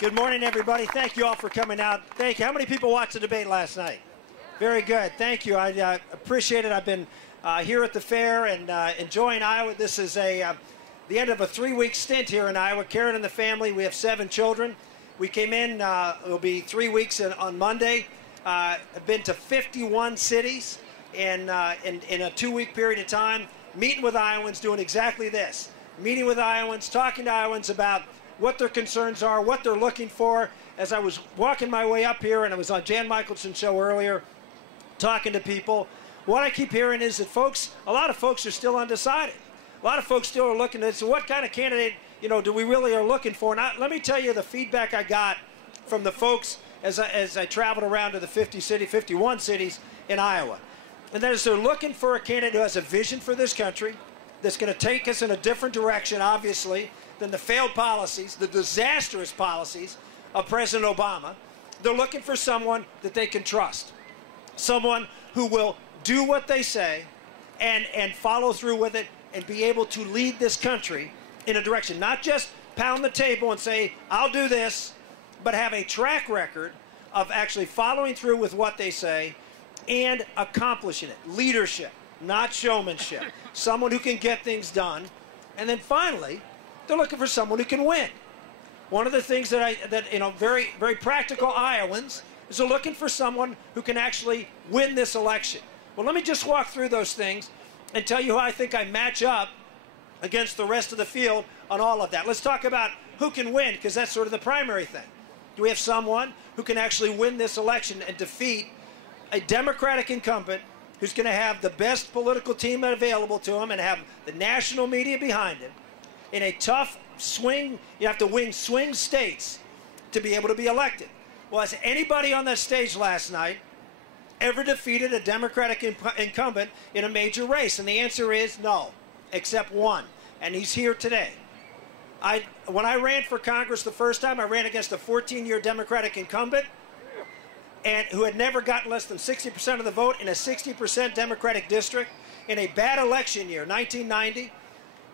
Good morning, everybody. Thank you all for coming out. Thank you. How many people watched the debate last night? Very good. Thank you. I appreciate it. I've been here at the fair and enjoying Iowa. This is the end of a 3-week stint here in Iowa. Karen and the family, we have 7 children. We came in, it'll be 3 weeks on Monday. I've been to 51 cities in a 2-week period of time, meeting with Iowans, doing exactly this. Meeting with Iowans, talking to Iowans about what their concerns are, what they're looking for. As I was walking my way up here, and I was on Jan Michelson's show earlier, talking to people, what I keep hearing is that a lot of folks are still undecided. A lot of folks still are looking at, so what kind of candidate, do we really are looking for? And let me tell you the feedback I got from the folks as I traveled around to the 51 cities in Iowa. And that is they're looking for a candidate who has a vision for this country, that's going to take us in a different direction, obviously, than the failed policies, the disastrous policies of President Obama. They're looking for someone that they can trust, someone who will do what they say and follow through with it and be able to lead this country in a direction, not just pound the table and say, I'll do this, but have a track record of actually following through with what they say and accomplishing it. Leadership, not showmanship. Someone who can get things done. And then finally, they're looking for someone who can win. One of the things that very, very practical Iowans is they're looking for someone who can actually win this election. Well, let me just walk through those things and tell you how I think I match up against the rest of the field on all of that. Let's talk about who can win, because that's sort of the primary thing. Do we have someone who can actually win this election and defeat a Democratic incumbent who's going to have the best political team available to him and have the national media behind him in a tough swing? You have to win swing states to be able to be elected. Well, has anybody on that stage last night ever defeated a Democratic incumbent in a major race? And the answer is no, except one, and he's here today. When I ran for Congress the first time, I ran against a 14-year Democratic incumbent and who had never gotten less than 60% of the vote in a 60% Democratic district in a bad election year, 1990,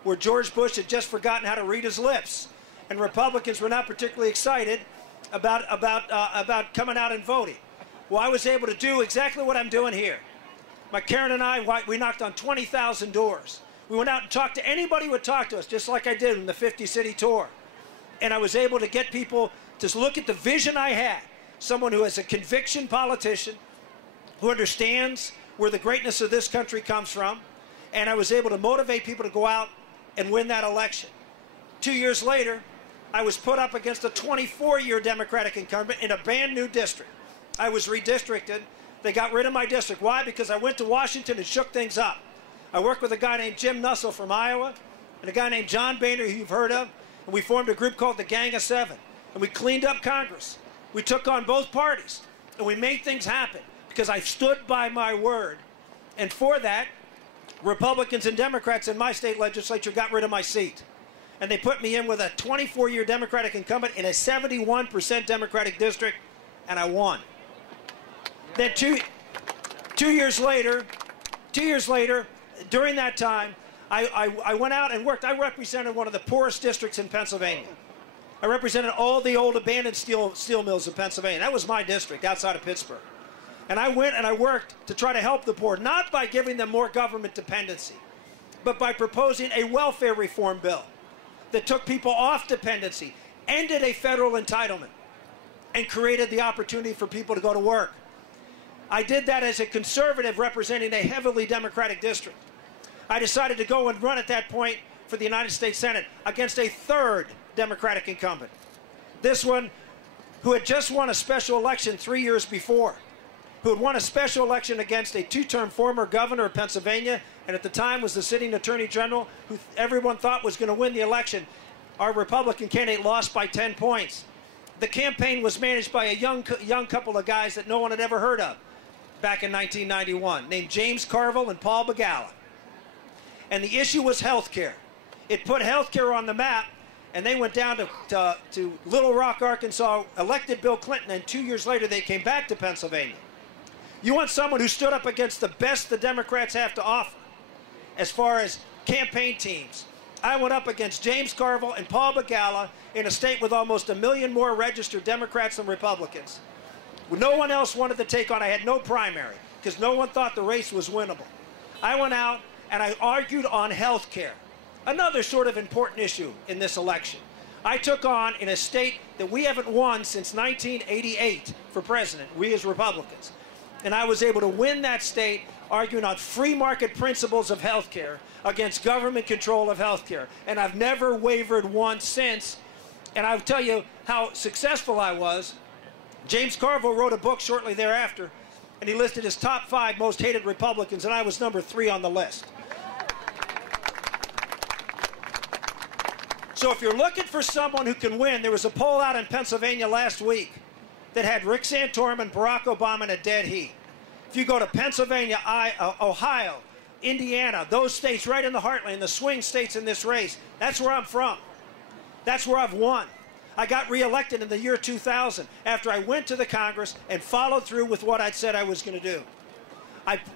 where George Bush had just forgotten how to read his lips, and Republicans were not particularly excited about coming out and voting. Well, I was able to do exactly what I'm doing here. Karen and I, we knocked on 20,000 doors. We went out and talked to anybody who would talk to us, just like I did in the 50-city tour. And I was able to get people to look at the vision I had, someone who is a conviction politician, who understands where the greatness of this country comes from, and I was able to motivate people to go out and win that election. 2 years later, I was put up against a 24-year Democratic incumbent in a brand new district. I was redistricted. They got rid of my district. Why? Because I went to Washington and shook things up. I worked with a guy named Jim Nussle from Iowa and a guy named John Boehner, who you've heard of, and we formed a group called the Gang of Seven, and we cleaned up Congress. We took on both parties, and we made things happen because I stood by my word. And for that, Republicans and Democrats in my state legislature got rid of my seat. And they put me in with a 24-year Democratic incumbent in a 71% Democratic district, and I won. Then two years later, during that time, I went out and worked. I represented one of the poorest districts in Pennsylvania. I represented all the old abandoned steel mills in Pennsylvania. That was my district outside of Pittsburgh. And I went and I worked to try to help the poor, not by giving them more government dependency, but by proposing a welfare reform bill that took people off dependency, ended a federal entitlement, and created the opportunity for people to go to work. I did that as a conservative representing a heavily Democratic district. I decided to go and run at that point for the United States Senate against a third Democratic incumbent. This one who had just won a special election 3 years before, who had won a special election against a 2-term former governor of Pennsylvania, and at the time was the sitting attorney general, who everyone thought was going to win the election. Our Republican candidate lost by 10 points. The campaign was managed by a young couple of guys that no one had ever heard of back in 1991, named James Carville and Paul Begala. And the issue was health care. It put health care on the map, and they went down to Little Rock, Arkansas, elected Bill Clinton, and 2 years later they came back to Pennsylvania. You want someone who stood up against the best the Democrats have to offer as far as campaign teams, I went up against James Carville and Paul Begala in a state with almost 1 million more registered Democrats than Republicans. No one else wanted to take on. I had no primary because no one thought the race was winnable. I went out and I argued on health care, another sort of important issue in this election. I took on in a state that we haven't won since 1988 for president, we as Republicans. And I was able to win that state arguing on free market principles of health care against government control of health care. And I've never wavered once since. And I'll tell you how successful I was. James Carville wrote a book shortly thereafter, and he listed his top 5 most hated Republicans, and I was number 3 on the list. So if you're looking for someone who can win, there was a poll out in Pennsylvania last week that had Rick Santorum and Barack Obama in a dead heat. If you go to Pennsylvania, Ohio, Indiana, those states right in the heartland, the swing states in this race, that's where I'm from. That's where I've won. I got reelected in the year 2000 after I went to the Congress and followed through with what I'd said I was going to do.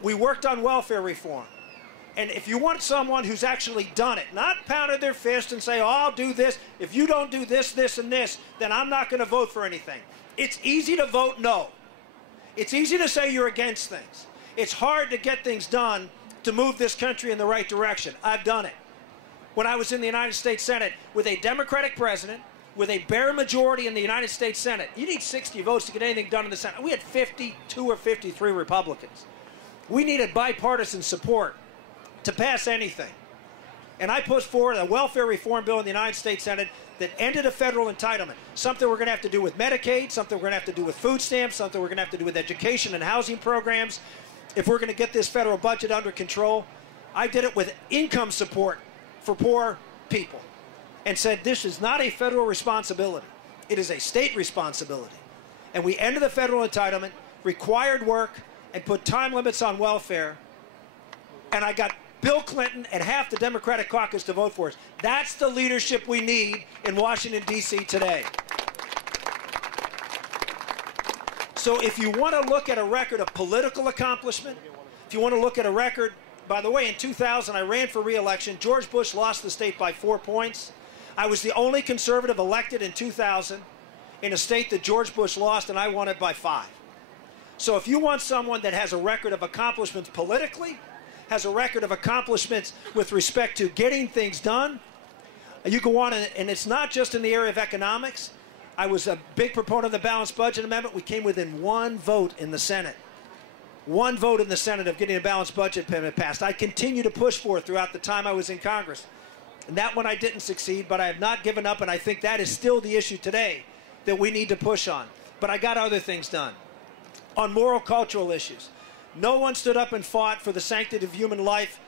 We worked on welfare reform. And if you want someone who's actually done it, not pounded their fist and say, oh, I'll do this. If you don't do this, this, and this, then I'm not going to vote for anything. It's easy to vote no. It's easy to say you're against things. It's hard to get things done to move this country in the right direction. I've done it. When I was in the United States Senate with a Democratic president, with a bare majority in the United States Senate, you need 60 votes to get anything done in the Senate. We had 52 or 53 Republicans. We needed bipartisan support to pass anything. And I pushed forward a welfare reform bill in the United States Senate that ended a federal entitlement, something we're going to have to do with Medicaid, something we're going to have to do with food stamps, something we're going to have to do with education and housing programs. If we're going to get this federal budget under control, I did it with income support for poor people and said this is not a federal responsibility. It is a state responsibility. And we ended the federal entitlement, required work, and put time limits on welfare. And I got Bill Clinton and half the Democratic caucus to vote for us. That's the leadership we need in Washington, D.C. today. So if you want to look at a record of political accomplishment, if you want to look at a record, by the way, in 2000, I ran for re-election. George Bush lost the state by 4 points. I was the only conservative elected in 2000 in a state that George Bush lost, and I won it by 5. So if you want someone that has a record of accomplishments politically, has a record of accomplishments with respect to getting things done, you go on, and it's not just in the area of economics. I was a big proponent of the balanced budget amendment. We came within 1 vote in the Senate. 1 vote in the Senate of getting a balanced budget amendment passed. I continue to push for it throughout the time I was in Congress. And that one I didn't succeed, but I have not given up, and I think that is still the issue today that we need to push on. But I got other things done. On moral cultural issues, no one stood up and fought for the sanctity of human life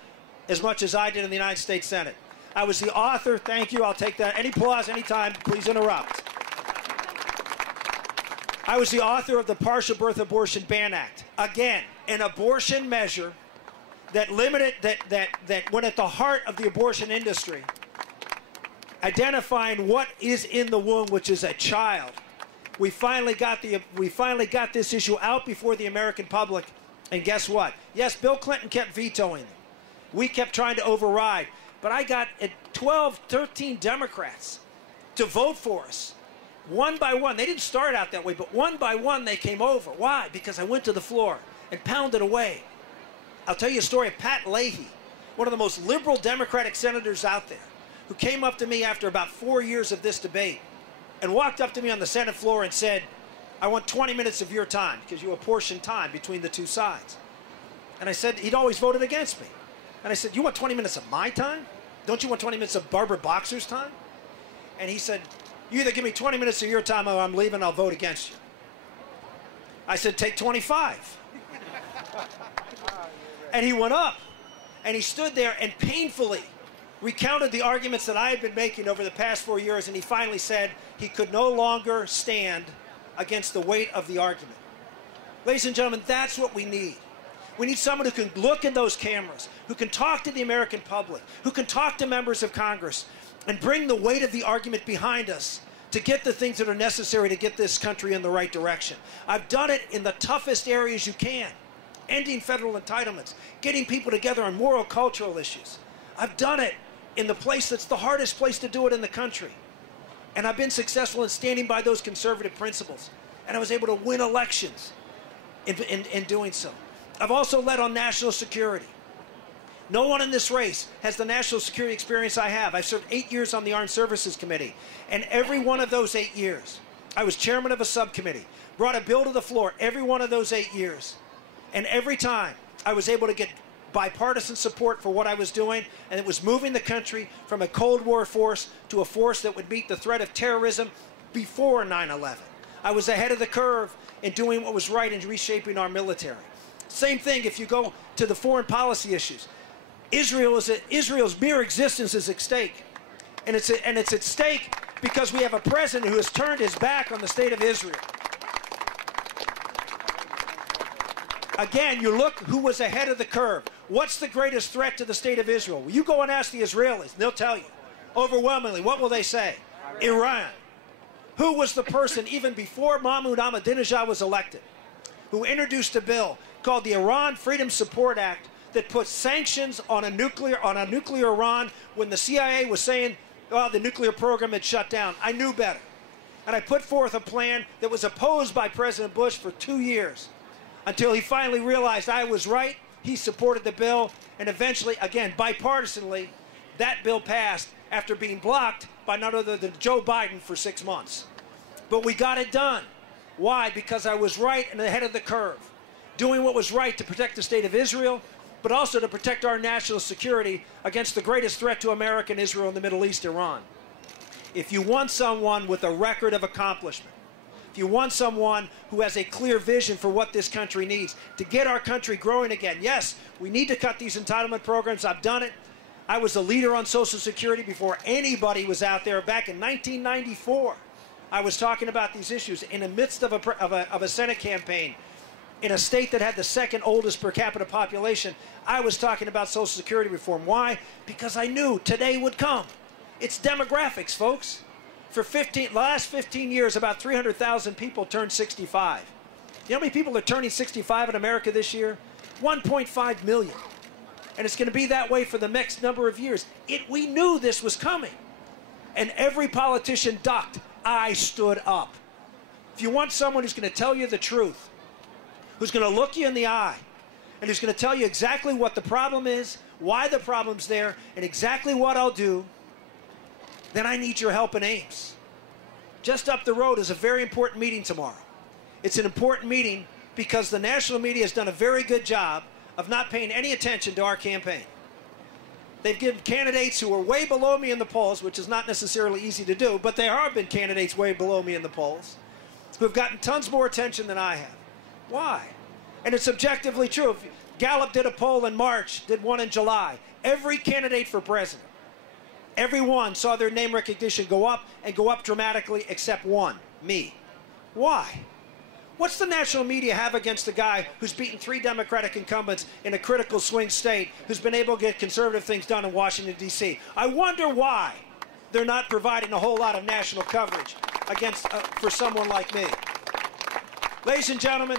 as much as I did in the United States Senate. I was the author, thank you, I'll take that. Any applause, anytime, please interrupt. I was the author of the Partial Birth Abortion Ban Act. Again, an abortion measure that limited, that went at the heart of the abortion industry, identifying what is in the womb, which is a child. We finally got this issue out before the American public, and guess what? Yes, Bill Clinton kept vetoing them. We kept trying to override, but I got 12, 13 Democrats to vote for us. One by one. They didn't start out that way, but one by one they came over. Why? Because I went to the floor and pounded away. I'll tell you a story of Pat Leahy, one of the most liberal Democratic senators out there, who came up to me after about 4 years of this debate and walked up to me on the Senate floor and said, I want 20 minutes of your time because you apportion time between the two sides. And I said, he'd always voted against me. And I said, you want 20 minutes of my time? Don't you want 20 minutes of Barbara Boxer's time? And he said, you either give me 20 minutes of your time or I'm leaving, I'll vote against you. I said, take 25. And he went up, and he stood there and painfully recounted the arguments that I had been making over the past 4 years, and he finally said he could no longer stand against the weight of the argument. Ladies and gentlemen, that's what we need. We need someone who can look in those cameras, who can talk to the American public, who can talk to members of Congress, and bring the weight of the argument behind us to get the things that are necessary to get this country in the right direction. I've done it in the toughest areas you can. Ending federal entitlements, getting people together on moral cultural issues. I've done it in the place that's the hardest place to do it in the country. And I've been successful in standing by those conservative principles. And I was able to win elections in doing so. I've also led on national security. No one in this race has the national security experience I have. I've served 8 years on the Armed Services Committee. And every one of those 8 years, I was chairman of a subcommittee, brought a bill to the floor every one of those 8 years. And every time I was able to get bipartisan support for what I was doing, and it was moving the country from a Cold War force to a force that would meet the threat of terrorism before 9/11. I was ahead of the curve in doing what was right and reshaping our military. Same thing if you go to the foreign policy issues. Israel's mere existence is at stake. And it's at stake because we have a president who has turned his back on the state of Israel. Again, you look who was ahead of the curve. What's the greatest threat to the state of Israel? Well, you go and ask the Israelis, and they'll tell you. Overwhelmingly, what will they say? Iran. Who was the person, even before Mahmoud Ahmadinejad was elected, who introduced a bill called the Iran Freedom Support Act that put sanctions on a nuclear Iran when the CIA was saying, well, the nuclear program had shut down? I knew better. And I put forth a plan that was opposed by President Bush for 2 years, until he finally realized I was right. He supported the bill, and eventually, again, bipartisanly, that bill passed after being blocked by none other than Joe Biden for 6 months. But we got it done. Why? Because I was right and ahead of the curve, doing what was right to protect the state of Israel, but also to protect our national security against the greatest threat to America and Israel in the Middle East, Iran. If you want someone with a record of accomplishment, if you want someone who has a clear vision for what this country needs to get our country growing again, yes, we need to cut these entitlement programs. I've done it. I was a leader on Social Security before anybody was out there. Back in 1994, I was talking about these issues in the midst of a Senate campaign in a state that had the second oldest per capita population. I was talking about Social Security reform. Why? Because I knew today would come. It's demographics, folks. For the last 15 years, about 300,000 people turned 65. You know how many people are turning 65 in America this year? 1.5 million. And it's going to be that way for the next number of years. We knew this was coming. And every politician ducked. I stood up. If you want someone who's going to tell you the truth, who's going to look you in the eye, and who's going to tell you exactly what the problem is, why the problem's there, and exactly what I'll do, then I need your help in Ames. Just up the road is a very important meeting tomorrow. It's an important meeting because the national media has done a very good job of not paying any attention to our campaign. They've given candidates who are way below me in the polls, which is not necessarily easy to do, but there have been candidates way below me in the polls who have gotten tons more attention than I have. Why? And it's objectively true. If Gallup did a poll in March, did one in July. Every candidate for president, everyone saw their name recognition go up and go up dramatically except one, me. Why? What's the national media have against a guy who's beaten 3 Democratic incumbents in a critical swing state, who's been able to get conservative things done in Washington, D.C.? I wonder why they're not providing a whole lot of national coverage for someone like me. Ladies and gentlemen,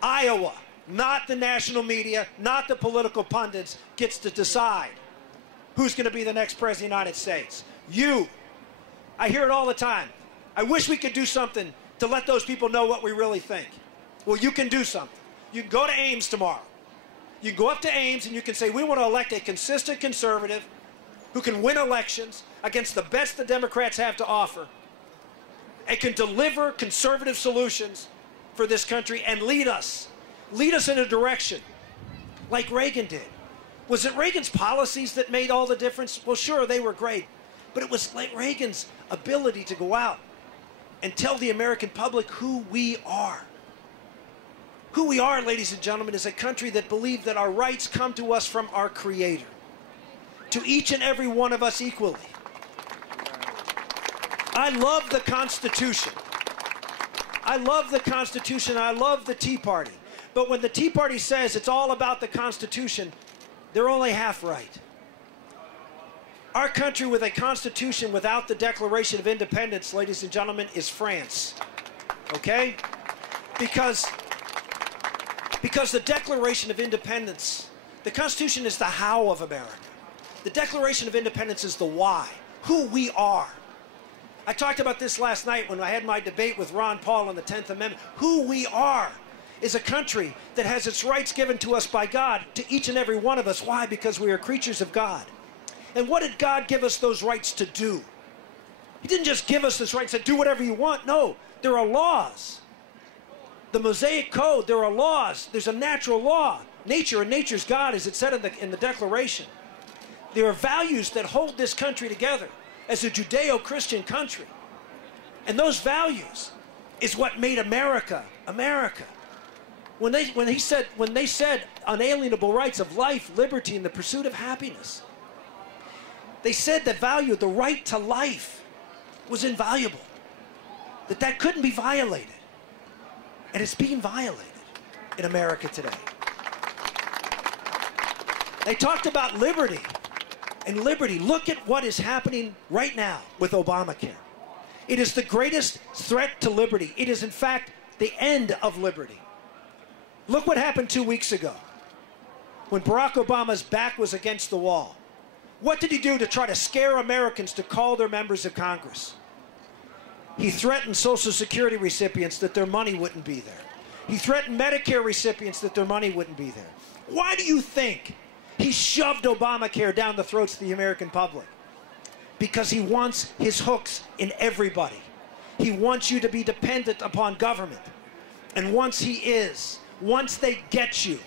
Iowa, not the national media, not the political pundits, gets to decide who's going to be the next president of the United States. You. I hear it all the time. I wish we could do something to let those people know what we really think. Well, you can do something. You can go to Ames tomorrow. You can go up to Ames and you can say, we want to elect a consistent conservative who can win elections against the best the Democrats have to offer and can deliver conservative solutions for this country and lead us in a direction like Reagan did. Was it Reagan's policies that made all the difference? Well, sure, they were great. But it was like Reagan's ability to go out and tell the American public who we are. Who we are, ladies and gentlemen, is a country that believes that our rights come to us from our Creator, to each and every one of us equally. I love the Constitution. I love the Constitution. I love the Tea Party. But when the Tea Party says it's all about the Constitution, they're only half right. Our country with a constitution without the Declaration of Independence, ladies and gentlemen, is France. Okay? Because the Declaration of Independence, the Constitution is the how of America. The Declaration of Independence is the why, who we are. I talked about this last night when I had my debate with Ron Paul on the 10th Amendment. Who we are is a country that has its rights given to us by God, to each and every one of us. Why? Because we are creatures of God. And what did God give us those rights to do? He didn't just give us this right to do whatever you want. No, there are laws. The Mosaic Code, there are laws. There's a natural law. Nature and nature's God, as it said in the Declaration. There are values that hold this country together as a Judeo-Christian country. And those values is what made America, America. When they said unalienable rights of life, liberty, and the pursuit of happiness, they said the value, the right to life, was invaluable. That couldn't be violated. And it's being violated in America today. They talked about liberty. And liberty, look at what is happening right now with Obamacare. It is the greatest threat to liberty. It is, in fact, the end of liberty. Look what happened 2 weeks ago when Barack Obama's back was against the wall. What did he do to try to scare Americans to call their members of Congress? He threatened Social Security recipients that their money wouldn't be there. He threatened Medicare recipients that their money wouldn't be there. Why do you think he shoved Obamacare down the throats of the American public? Because he wants his hooks in everybody. He wants you to be dependent upon government. And once they get you,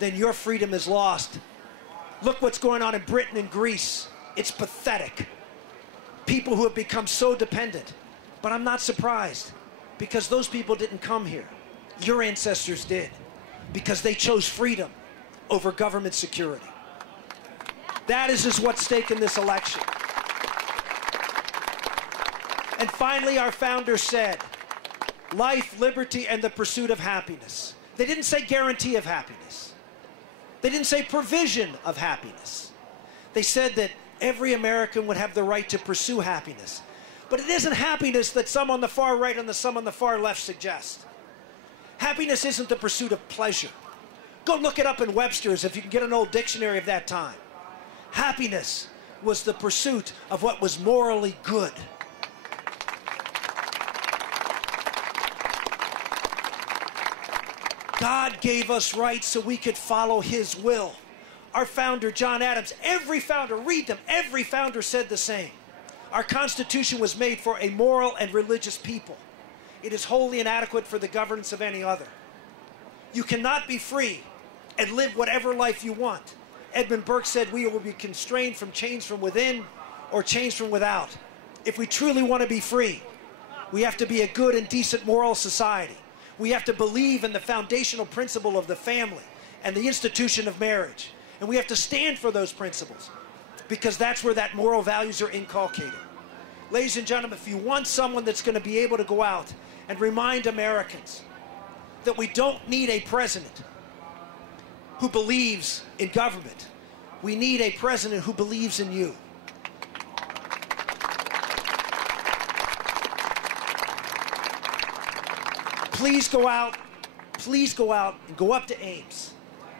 then your freedom is lost. Look what's going on in Britain and Greece. It's pathetic. People who have become so dependent. But I'm not surprised, because those people didn't come here. Your ancestors did, because they chose freedom over government security. That is just what's at stake in this election. And finally, our founders said, life, liberty, and the pursuit of happiness. They didn't say guarantee of happiness. They didn't say provision of happiness. They said that every American would have the right to pursue happiness. But it isn't happiness that some on the far right and some on the far left suggest. Happiness isn't the pursuit of pleasure. Go look it up in Webster's if you can get an old dictionary of that time. Happiness was the pursuit of what was morally good. God gave us rights so we could follow his will. Our founder, John Adams, every founder, read them, every founder said the same. Our Constitution was made for a moral and religious people. It is wholly inadequate for the governance of any other. You cannot be free and live whatever life you want. Edmund Burke said we will be constrained from chains from within or chains from without. If we truly want to be free, we have to be a good and decent moral society. We have to believe in the foundational principle of the family and the institution of marriage. And we have to stand for those principles, because that's where that moral values are inculcated. Ladies and gentlemen, if you want someone that's going to be able to go out and remind Americans that we don't need a president who believes in government, we need a president who believes in you. Please go out and go up to Ames.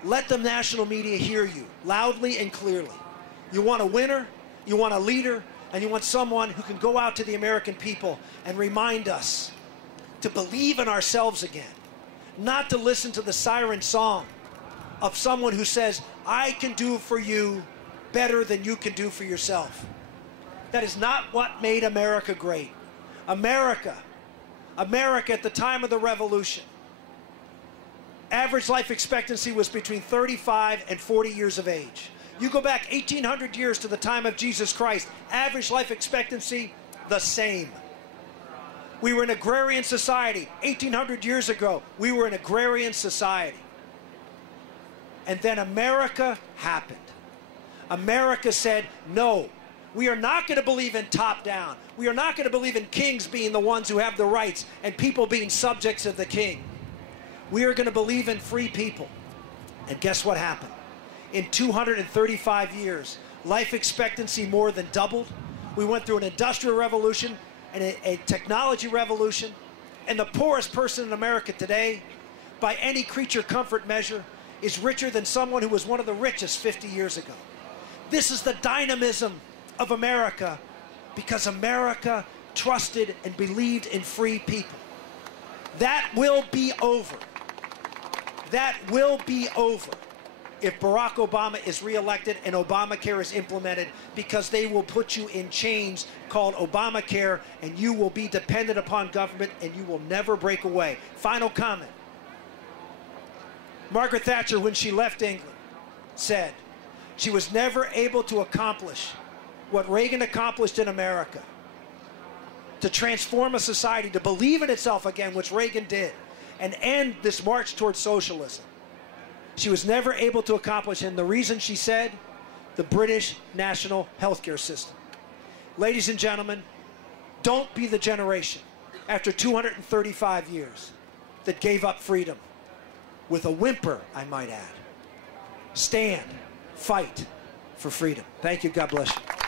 Let the national media hear you loudly and clearly. You want a winner, you want a leader, and you want someone who can go out to the American people and remind us to believe in ourselves again, not to listen to the siren song of someone who says, I can do for you better than you can do for yourself. That is not what made America great. America at the time of the Revolution, average life expectancy was between 35 and 40 years of age. You go back 1,800 years to the time of Jesus Christ, average life expectancy, the same. We were an agrarian society. 1,800 years ago, we were an agrarian society. And then America happened. America said, no, we are not going to believe in top-down. We are not going to believe in kings being the ones who have the rights and people being subjects of the king. We are going to believe in free people. And guess what happened? In 235 years, life expectancy more than doubled. We went through an industrial revolution and a technology revolution. And the poorest person in America today, by any creature comfort measure, is richer than someone who was one of the richest 50 years ago. This is the dynamism of America, because America trusted and believed in free people. That will be over. That will be over if Barack Obama is reelected and Obamacare is implemented, because they will put you in chains called Obamacare, and you will be dependent upon government, and you will never break away. Final comment. Margaret Thatcher, when she left England, said she was never able to accomplish what Reagan accomplished in America, to transform a society, to believe in itself again, which Reagan did, and end this march towards socialism. She was never able to accomplish, and the reason, she said, the British national healthcare system. Ladies and gentlemen, don't be the generation after 235 years that gave up freedom with a whimper, I might add. Stand, fight for freedom. Thank you. God bless you.